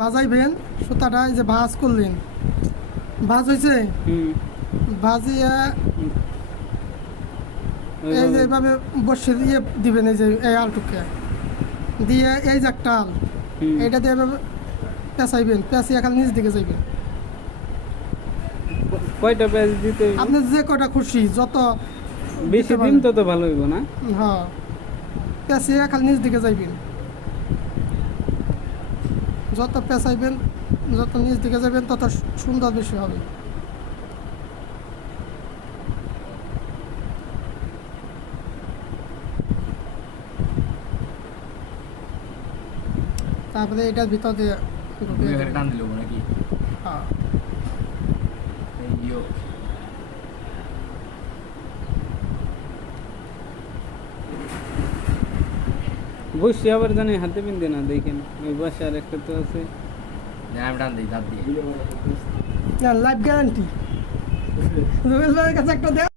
ভাজাইবেন সুতাটা এই যে ভাজ করলেন। ভাজ হয়েছে ভাজিয়া এই যে এইভাবে বসে দিয়ে দিবেন এই যে এই আলটুকে। দিয়ে এই যে একটা আল। এইটা দিয়ে এভাবে পেঁচাইবেন পেঁচিয়ে খালি নিচ দিকে যাইবেন। কয়টা পেঁয়াজ দিতে আপনি যে কটা খুশি যত বেশি দিন পারেন। তো তো ভালো হইব না? হ্যাঁ। পেঁচিয়ে খালি নিচ দিকে যাইবেন। যত পেঁচাইবেন যত নিচ দিকে যাবেন তত সুন্দর বেশি হবে। তারপরে এটার ভিতর দিয়ে হ্যাঁ। বসে আবার জানি হাতে বিন্দে না দেখেন ওই বাসা আর একটা তো আছে আমি টান দিই দাঁত দিয়ে লাইফ গ্যারান্টি রুবেল ভাইয়ের কাছে একটা দেওয়া